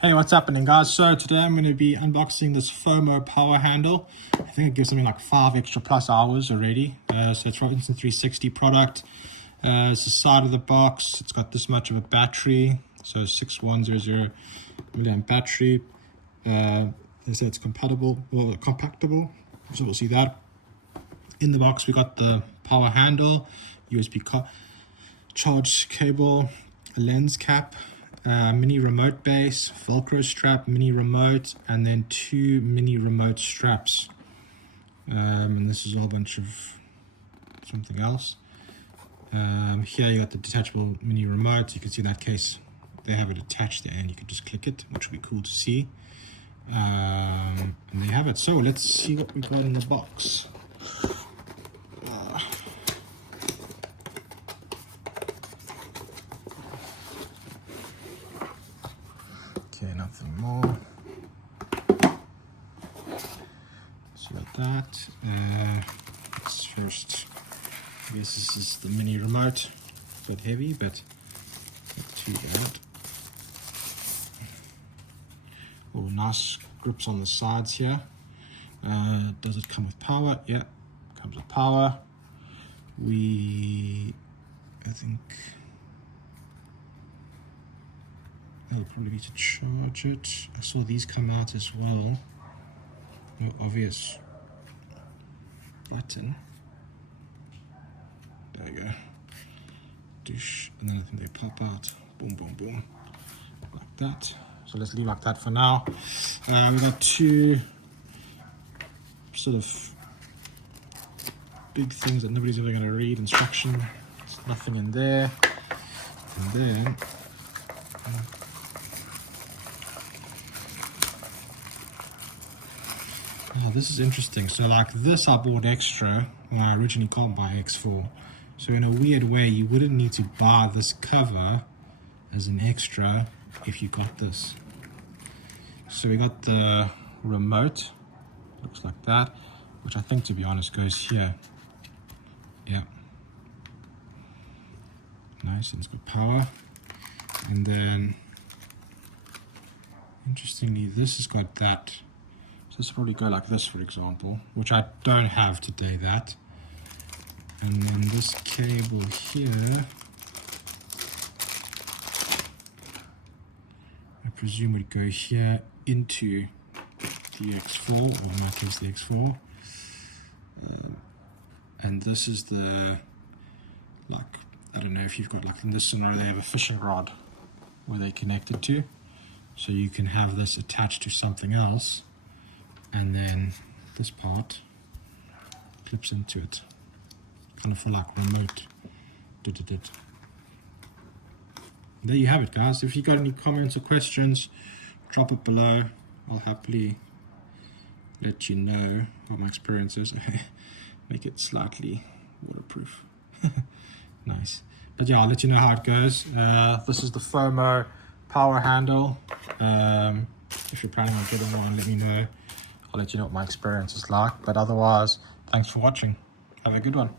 Hey, what's happening, guys? So today I'm going to be unboxing this FOMO Power Handle. I think it gives something like 5 extra plus hours already. So it's from Insta360 product. It's the side of the box. It's got this much of a battery. So 6100 milliamp battery. They say it's compatible or compactable. So we'll see that. In the box we got the power handle, USB charge cable, a lens cap, mini remote base, Velcro strap, mini remote, and then 2 mini remote straps. And this is a whole bunch of something else. Here you got the detachable mini remote. You can see in that case they have it attached there, and you can just click it, which will be cool to see. And there you have it. So let's see what we got in the box. Okay, nothing more. So got that. Let's first, I guess this is the mini remote. A bit heavy, but not too bad. Oh, nice grips on the sides here. Does it come with power? Yeah, comes with power. I think that'll probably be to charge it. I saw these come out as well. No obvious button. There we go. Dish, and then I think they pop out. Boom, boom, boom, like that. So let's leave like that for now. We've got 2 sort of big things that nobody's ever going to read. Instruction. There's nothing in there. And then oh, this is interesting. So like this I bought extra when I originally can't buy X4. So in a weird way, you wouldn't need to buy this cover as an extra if you got this. So we got the remote, looks like that, which I think, to be honest, goes here. Yeah. Nice, and it's got power. And then, interestingly, this has got that. So this will probably go like this, for example, which I don't have today, that. And then this cable here, I presume would go here into the X4, or in my case the X4. And this is the, like, I don't know if you've got, like in this scenario they have a fishing rod where they connect it to. So you can have this attached to something else, and then this part clips into it. Kind of for like remote. There you have it, guys. If you got any comments or questions, drop it below. I'll happily let you know what my experience is. Make it slightly waterproof. Nice. But yeah, I'll let you know how it goes. This is the FOMO Power Handle. If you're planning on getting one, let me know. I'll let you know what my experience is like. But otherwise, thanks for watching. Have a good one.